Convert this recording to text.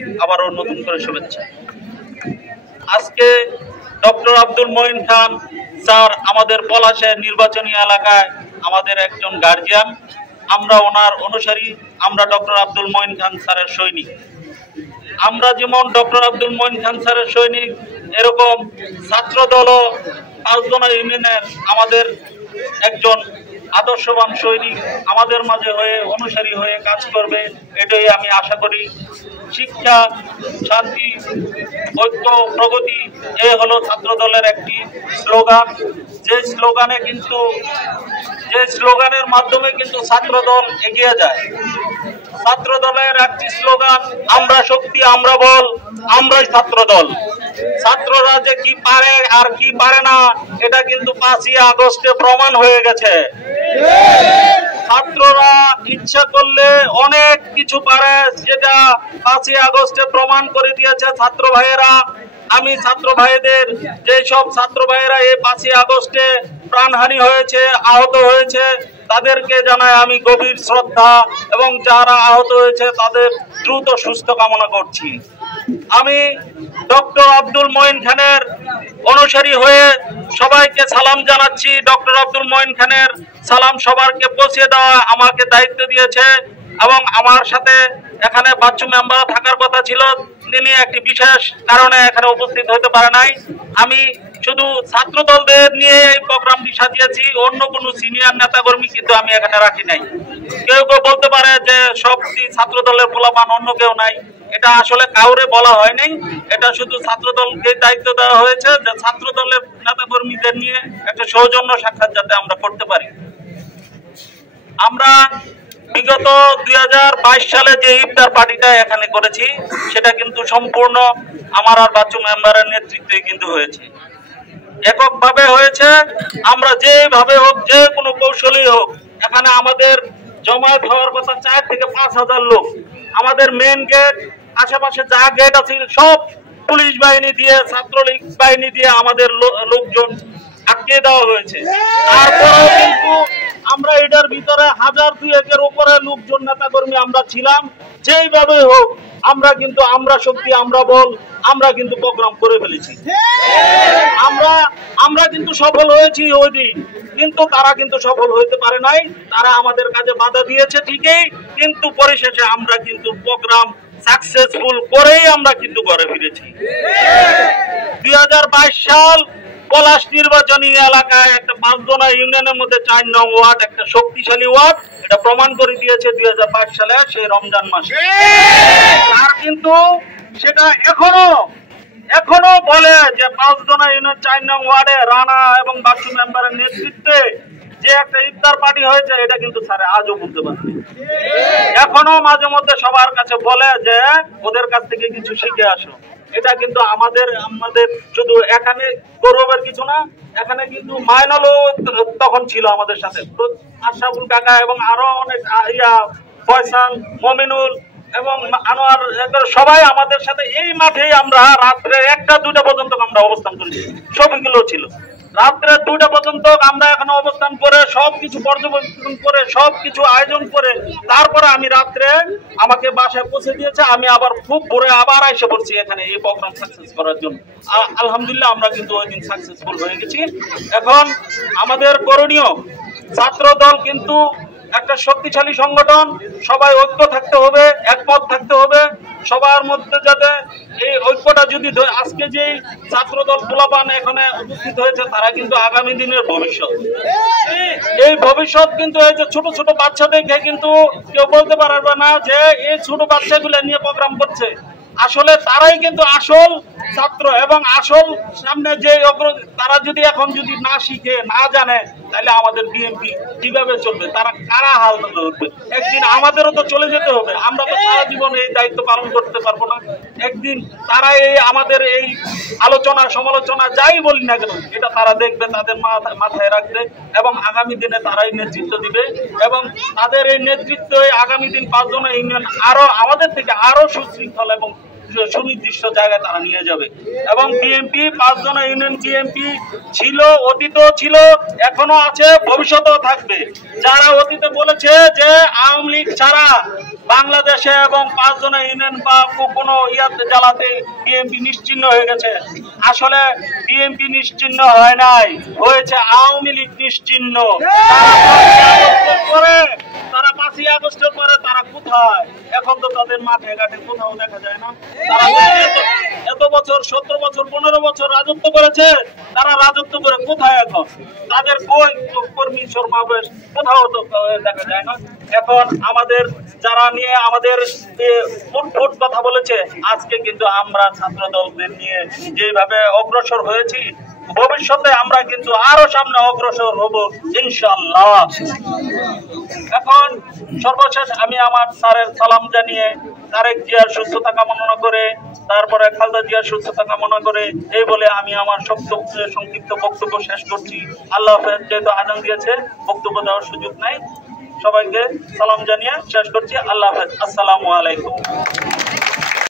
আন্তরিক আবারও নতুন করে শুভেচ্ছা। আজকে ডক্টর আব্দুল মঈন খান স্যার আমাদের পলাশের নির্বাচনী এলাকায় আমাদের একজন গার্জিয়ান। আমরা ওনার অনুসারী, আমরা ডক্টর আব্দুল মঈন খান স্যারের সৈনিক। আমরা যেমন ডক্টর আব্দুল মঈন খান স্যারের সৈনিক, এরকম ছাত্রদলও 5 জনা ইউনিয়নের আমাদের একজন আদর্শবান সৈনিক আমাদের মাঝে হয়ে অনুসারী হয়ে কাজ করবে, এটাই আমি আশা করি। শিক্ষা, শান্তি, ঐক্য, প্রগতি, এই হলো ছাত্রদলের একটি স্লোগান। যে স্লোগানের মাধ্যমে কিন্তু ছাত্রদল এগিয়ে যায়। ছাত্রদলের একটি স্লোগান, আমরা শক্তি, আমরা বল, আমরাই ছাত্রদল। ছাত্ররা যে কি পারে আর কি পারে না, এটা কিন্তু 5ই আগস্টে প্রমাণ হয়ে গেছে। ছাত্ররা ইচ্ছা করলে অনেক কিছু পারে, যেটা 5ই আগস্টে প্রমাণ করে দিয়েছে ছাত্র ভাইয়েরা। আমি ছাত্র ভাইদের, যেসব ছাত্র ভাইয়েরা এই 5ই আগস্টে প্রাণহানি হয়েছে, আহত হয়েছে, তাদেরকে জানাই আমি গভীর শ্রদ্ধা, এবং যারা আহত হয়েছে তাদের দ্রুত সুস্থ কামনা করছি। আমি ডক্টর আব্দুল মঈন খানের অনুসারী হয়ে সবাইকে সালাম জানাচ্ছি। ডক্টর আব্দুল মঈন খানের সালাম সবারকে পৌঁছে দেওয়া আমাকে দায়িত্ব দিয়েছে, এবং আমার সাথে এখানে বাচ্চু মেম্বার থাকার কথা ছিল, তিনি একটি বিশেষ কারণে এখানে উপস্থিত হতে পারে নাই। আমি শুধু ছাত্র দলদের নিয়ে এই প্রোগ্রামটি সাজিয়েছি, অন্য কোনো সিনিয়র নেতাকর্মী কিন্তু আমি এখানে রাখি নাই। কেউ কেউ বলতে পারে যে সব ছাত্র দলের পোলাপান, অন্য কেউ নাই। এটা আসলে কাউরে বলা হয় নাই, এটা শুধু ছাত্র দলকে দায়িত্ব দেওয়া হয়েছে যে ছাত্র দলের নেতাকর্মীদের নিয়ে একটা সৌজন্য সাক্ষাৎ যাতে আমরা করতে পারি। আমরা বিগত 2022 সালে যে ইফতার পার্টিটা এখানে করেছি, সেটা কিন্তু সম্পূর্ণ আমার আর বাচ্চু মেম্বারের নেতৃত্বে কিন্তু হয়েছে, এককভাবে হয়েছে। আমরা যেভাবে হোক, যে কোনো কৌশলী হোক, এখানে আমাদের জমায়েত হওয়ার কথা 4 থেকে 5,000 লোক। আমাদের মেন গেট, আশেপাশে যা গেট আছে সব পুলিশ বাহিনী দিয়ে, ছাত্রলীগ বাহিনী দিয়ে আমাদের লোকজন আটকে দেওয়া হয়েছে। তারপরেও কিন্তু আমরা এটার ভিতরে 1000-2-1-এর উপরে লোকজন, নেতাকর্মী আমরা ছিলাম। যেইভাবে হোক আমরা কিন্তু, আমরা শক্তি, আমরা বল, আমরা কিন্তু প্রোগ্রাম করে ফেলেছি। আমরা কিন্তু সফল হয়েছি ওই দিন, কিন্তু তারা কিন্তু সফল হইতে পারে নাই। তারা আমাদের কাজে বাধা দিয়েছে ঠিকই, কিন্তু পরিশেষে আমরা কিন্তু প্রোগ্রাম সাকসেসফুল করেই আমরা কিন্তু ঘরে ফিরেছি। 2022 সাল পলাশ নির্বাচনী এলাকায় একটা 5 জনা ইউনিয়নের মধ্যে 4 নং ওয়ার্ড একটা শক্তিশালী ওয়ার্ড, এটা প্রমাণ করে দিয়েছে 2022 সালে সেই রমজান মাসে। আর কিন্তু সেটা এখনো বলে যে 5 জনা ইউনিয়ন 4 নং ওয়ার্ডে রানা এবং বাচ্চু মেম্বারের নেতৃত্বে যে একটা ইফতার পার্টি হয়েছে, এটা কিন্তু স্যার আজও বলতে পারেনি। এখনো মাঝে মধ্যে সবার কাছে বলে যে ওদের কাছ থেকে কিছু শিখে আসো। এটা কিন্তু আমাদের শুধু এখানে গৌরবের কিছু না, এখানে কিন্তু মাইনালও তখন ছিল আমাদের সাথে, আশরাফুল কাকা এবং আরো অনেক ফয়সাল, মমিনুল এবং আনোয়ার, সবাই আমাদের সাথে এই মাঠেই আমরা রাত্রে 1টা-2টা পর্যন্ত আমরা অবস্থান করেছি। সবগুলো ছিল রাত্রে 2টা পর্যন্ত আমরা এখানে অবস্থান করে সবকিছু পর্যবেক্ষণ করে সবকিছু আয়োজন করে তারপরে আমি রাত্রে আমাকে বাসায় পৌঁছে দিয়েছে। আমি আবার খুব ভোরে আবার এসে পড়ছি এখানে এই প্রোগ্রাম সাকসেস করার জন্য। আলহামদুলিল্লাহ আমরা কিন্তু ওই দিন সাকসেসফুল হয়ে গেছি। এখন আমাদের করণীয়, ছাত্র দল কিন্তু একটা শক্তিশালী সংগঠন, সবাই ঐক্য থাকতে হবে, একমত থাকতে হবে সবার মধ্যে, যাতে এই ঐক্যটা যদি আজকে যেই ছাত্রদল পোলাপান এখানে উপস্থিত হয়েছে, তারা কিন্তু আগামী দিনের ভবিষ্যৎ। এই ভবিষ্যৎ কিন্তু এই যে ছোট ছোট বাচ্চা দেখে কিন্তু কেউ বলতে পারবে না যে এই ছোট বাচ্চাগুলো নিয়ে প্রোগ্রাম করছে। আসলে তারাই কিন্তু আসল ছাত্র, এবং আসল সামনে যে তারা যদি এখন যদি না শিখে, না জানে, তাহলে আমাদের বিএনপি কিভাবে চলবে, তারা কারা হাল ধরবে। একদিন আমাদেরও তো চলে যেতে হবে, আমরা তো সারা জীবন এই দায়িত্ব পালন করতে পারবো না। একদিন তারা এই আমাদের এই আলোচনা সমালোচনা যাই বলি না কেন, এটা তারা দেখবে, তাদের মাথায় রাখবে, এবং আগামী দিনে তারাই নেতৃত্ব দিবে। এবং তাদের এই নেতৃত্বে আগামী দিন 5 জনা ইউনিয়ন আরো আমাদের থেকে আরো সুশৃঙ্খল এবং সুনির্দিষ্ট জায়গায় তারা নিয়ে যাবে। এবং বিএনপি 5 জন ইউনিয়ন বিএনপি ছিল, অতীতও ছিল, এখনো আছে, ভবিষ্যতেও থাকবে। যারা অতীতে বলেছে যে আওয়ামী লীগ ছাড়া বাংলাদেশে এবং 5 জন ইউনিয়ন বা কোনো ইয়াতে জ্বালাতে বিএনপি নিশ্চিহ্ন হয়ে গেছে, আসলে বিএনপি নিশ্চিহ্ন হয় নাই, হয়েছে আওয়ামী লীগ নিশ্চিহ্ন। তারা 5ই আগস্টের পরে তারা কোথায়? এখন তো তাদের মাঠে ঘাটে কোথাও দেখা যায় না। তারা এত বছর 17 বছর 15 বছর রাজত্ব করেছে, তারা রাজত্ব করে কোথায় এখন? তাদের কর্মী সমাবেশ কোথাও তো দেখা যায় না। এখন আমাদের যারা নিয়ে আমাদের ফুট কথা বলেছে, আজকে কিন্তু আমরা ছাত্র দলদের নিয়ে যেভাবে অগ্রসর হয়েছি, ভবিষ্যতে আমরা কিন্তু আরো সামনে অগ্রসর হব ইনশাআল্লাহ। এখন সর্বশেষ আমি আমার স্যারের সালাম জানিয়ে তারেক জিয়ার সুস্থতা কামনা করে, তারপরে খালেদা জিয়ার সুস্থতা কামনা করে এই বলে আমি আমার সংক্ষিপ্ত বক্তব্য শেষ করছি। আল্লাহ হাফেজ। যেহেতু আজান দিয়েছে, বক্তব্য দেওয়ার সুযোগ নাই, সবাইকে সালাম জানিয়ে শেষ করছি। আল্লাহ হাফেজ। আসসালামু আলাইকুম।